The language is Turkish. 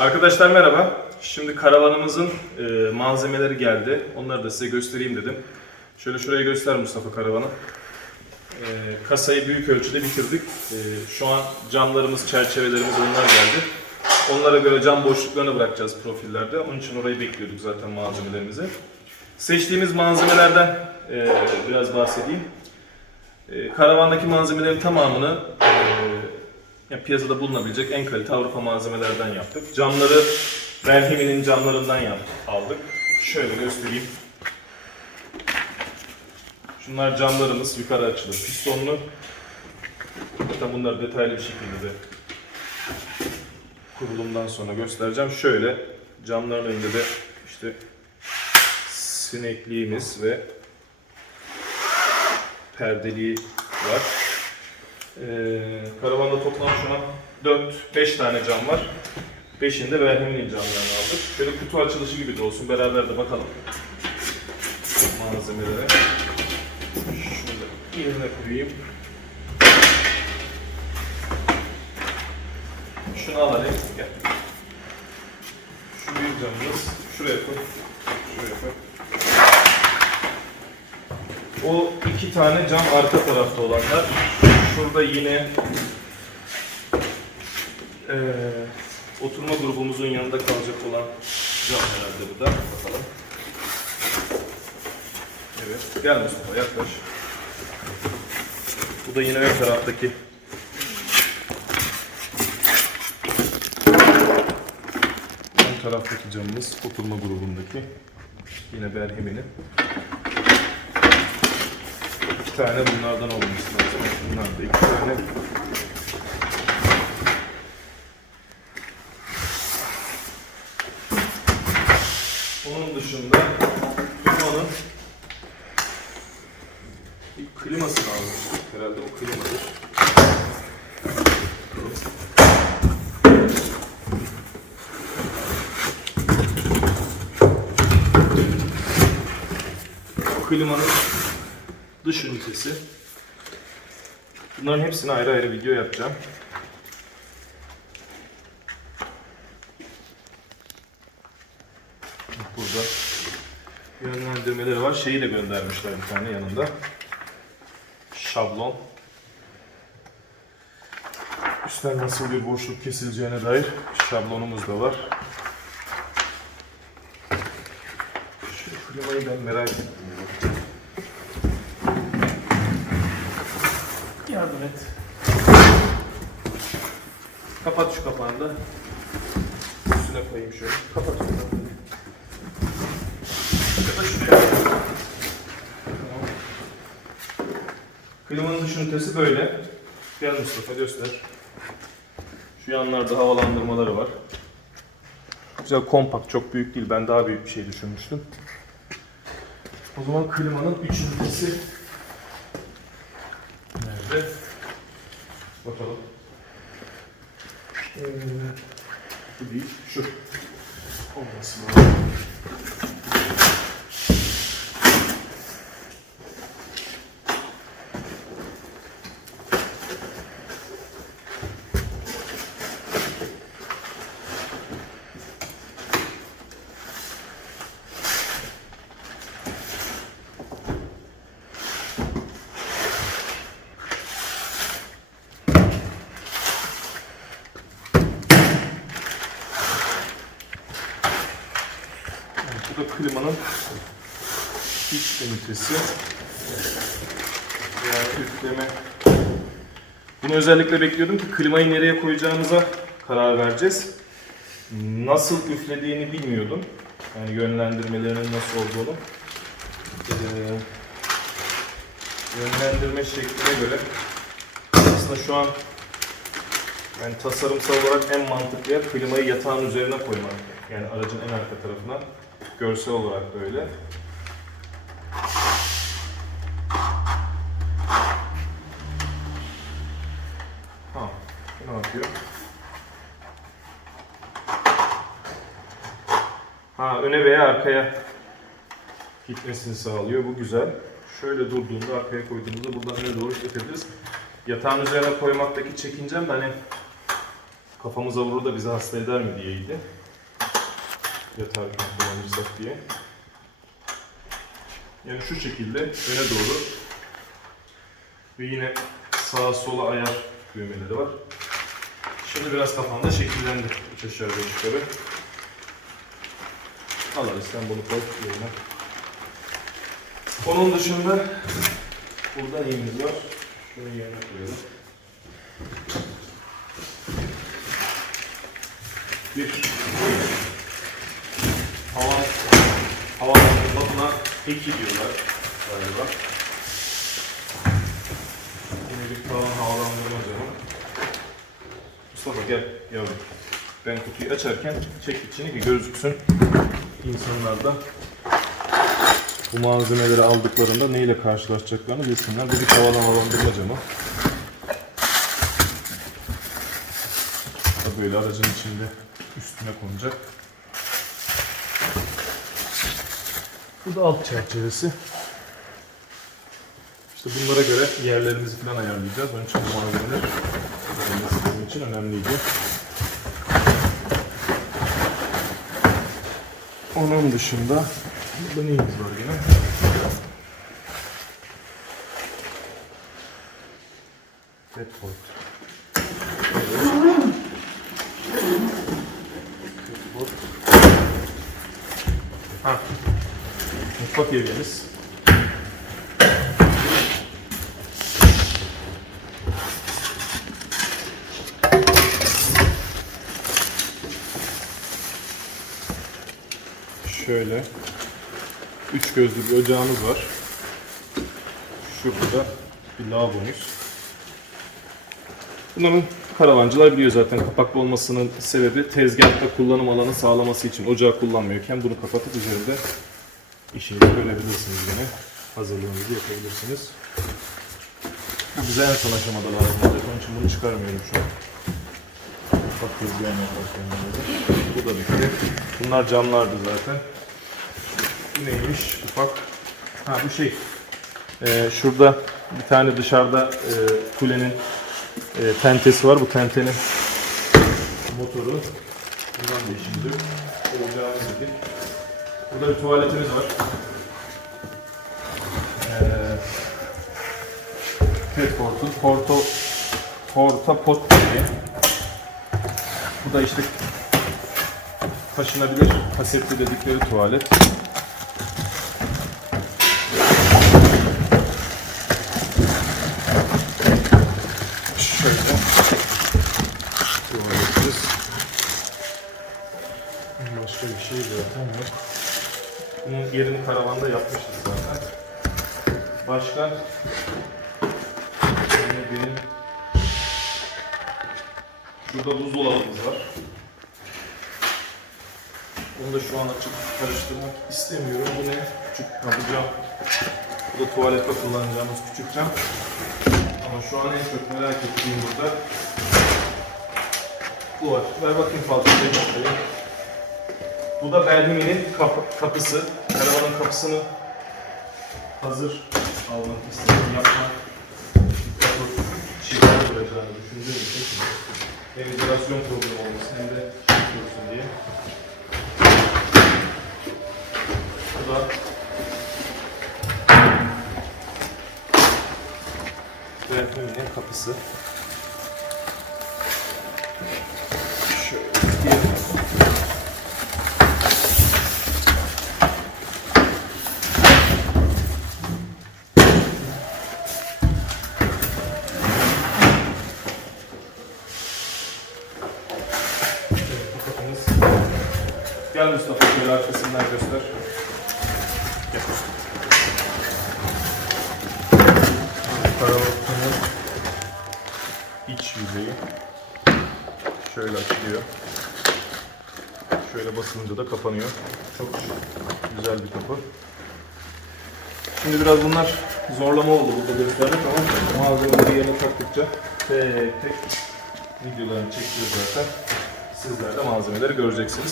Arkadaşlar merhaba. Şimdi karavanımızın e, malzemeleri geldi. Onları da size göstereyim dedim. Şöyle şuraya göster Mustafa karavanı. E, kasayı büyük ölçüde bitirdik. E, şu an camlarımız, çerçevelerimiz onlar geldi. Onlara göre cam boşluklarını bırakacağız profillerde. Onun için orayı bekliyorduk zaten malzemelerimizi. Seçtiğimiz malzemelerden e, biraz bahsedeyim. E, karavandaki malzemelerin tamamını e, ya piyasada bulunabilecek en kalite Avrupa malzemelerden yaptık. Camları Belhemi'nin camlarından yaptık, aldık. Şöyle göstereyim. Şunlar camlarımız yukarı açılır. Pistonlu. Zaten bunları detaylı bir şekilde de kurulumdan sonra göstereceğim. Şöyle camların önünde de işte sinekliğimiz ve perdeliği var. Ee, karavanda toplam şu an 4-5 tane cam var. 5'inde Berhemin camlarını aldık. Şöyle kutu açılışı gibi de olsun. Beraber de bakalım malzemelere. Şunu yerine koyayım. Şunu al Ali. Gel. Şu büyük camımız. Şuraya koy. Şuraya koy. O iki tane cam arka tarafta olanlar. Şurada yine eee, oturma grubumuzun yanında kalacak olan cam herhalde bu da. Bakalım. Evet. Gel Mustafa yaklaş. Bu da yine ön taraftaki ön taraftaki camımız oturma grubundaki yine Berhemi'nin iki tane bunlardan olması lazım. Bunlar da iki tane. Onun dışında klimanın bir kliması lazım. Herhalde o klimadır. Klimanın dış ünitesi. Bunların hepsini ayrı ayrı video yapacağım. Burada yönlendirmeleri var. Şeyi de göndermişler bir tane yanında. Şablon. Üstten nasıl bir boşluk kesileceğine dair şablonumuz da var. Şu klimayı ben merak ettim. Yardım et. Kapat şu kapağını da. Üstüne koyayım şöyle. Kapat da. Ya da şuraya. Klimanın dış ünitesi böyle. Gel Mustafa göster. Şu yanlarda havalandırmaları var. Güzel kompakt, çok büyük değil. Ben daha büyük bir şey düşünmüştüm. O zaman klimanın üç ünitesi Nerede? Bakalım. Ee, bu değil, şu. Olması da klimanın iç ünitesi. Yani üfleme. Bunu özellikle bekliyordum ki klimayı nereye koyacağımıza karar vereceğiz. Nasıl üflediğini bilmiyordum. Yani yönlendirmelerinin nasıl olduğunu. Ee, yönlendirme şekline göre aslında şu an yani tasarımsal olarak en mantıklı yer klimayı yatağın üzerine koymak. Yani aracın en arka tarafına. Görsel olarak da öyle. Ha, ne yapıyor? Ha, öne veya arkaya gitmesini sağlıyor. Bu güzel. Şöyle durduğunda, arkaya koyduğumuzda buradan öne doğru götürebiliriz. Yatağın üzerine koymaktaki çekincem de hani kafamıza vurur da bizi hasta eder mi diyeydi. Yatarken kullanırsak diye. Yani şu şekilde öne doğru ve yine sağa sola ayar düğmeleri var. Şimdi biraz kafamda şekillendi. Üç aşağı beş yukarı. Al abi sen bunu koy yerine. Onun dışında burada neyimiz var? Şunu yerine koyalım. Bir havalandırma buna eki diyorlar galiba. Bir tavan havalandırma camı. Mustafa gel yavrum. Ben kutuyu açarken çek içini ki gözüksün. İnsanlar da bu malzemeleri aldıklarında neyle karşılaşacaklarını bilsinler. Bu bir tavan havalandırma camı. Böyle aracın içinde üstüne konacak. Bu da alt çerçevesi. İşte bunlara göre yerlerimizi falan ayarlayacağız. Onun için bu malzemeler bizim için önemliydi. Onun dışında burada neyimiz var yine? Bedford. Bedford. Ha. Evimiz. Şöyle üç gözlü bir ocağımız var. Şurada bir lavabomuz. Bunların karavancılar biliyor zaten kapaklı olmasının sebebi tezgahta kullanım alanı sağlaması için ocağı kullanmıyorken bunu kapatıp üzerinde işinizi görebilirsiniz yine. Hazırlığınızı yapabilirsiniz. Bu bize en son aşamada lazım olacak. Onun için bunu çıkarmıyorum şu an. Ufak tezgahın yaklaşımlarında. Bu da bitti. Bunlar camlardı zaten. Bu neymiş? Ufak. Ha bu şey. Ee, şurada bir tane dışarıda e, kulenin e, tentesi var. Bu tentenin motoru. Bundan yok. Olacağımız dedik. Burada bir tuvaletimiz var. Ee, Petport'un Porto Porta Pot diye. Bu da işte taşınabilir kasetli dedikleri tuvalet. Şöyle tuvaletimiz. Başka bir şey zaten yok. Bunun yerini karavanda yapmışız zaten. Başka yani benim şurada buzdolabımız var. Onu da şu an açıp karıştırmak istemiyorum. Bu ne? Küçük cam. Bu da tuvalette kullanacağımız küçük cam. Ama şu an en çok merak ettiğim burada bu var. Ver bakayım fazla şey Bu da Belhimi'nin kapı, kapısı. Karavanın kapısını hazır almak istedim. Yapmak kapı çiftler olacağını düşündüğüm için hem izolasyon problemi olmasın hem de olsun diye. Bu da Belhimi'nin kapısı. Gel Mustafa şöyle arkasından göster. Gel. Karavanın iç yüzeyi şöyle açılıyor. Şöyle basılınca da kapanıyor. Çok güzel bir kapı. Şimdi biraz bunlar zorlama oldu burada gösterdik ama malzemeleri yerine taktıkça tek tek videolarını çekiyoruz zaten. Sizler de malzemeleri göreceksiniz.